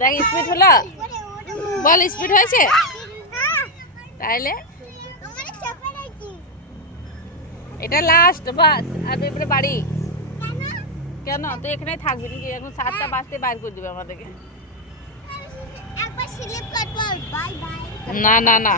দেখ স্পিড হলো, বল স্পিড হয়েছে তাইলে এটা লাস্ট বাস। আর এবারে বাড়ি। কেন তুই এখানেই থাকবি নাকি? এখন 7টা বাজতে বাইর করে দিবে আমাদেরকে। না না না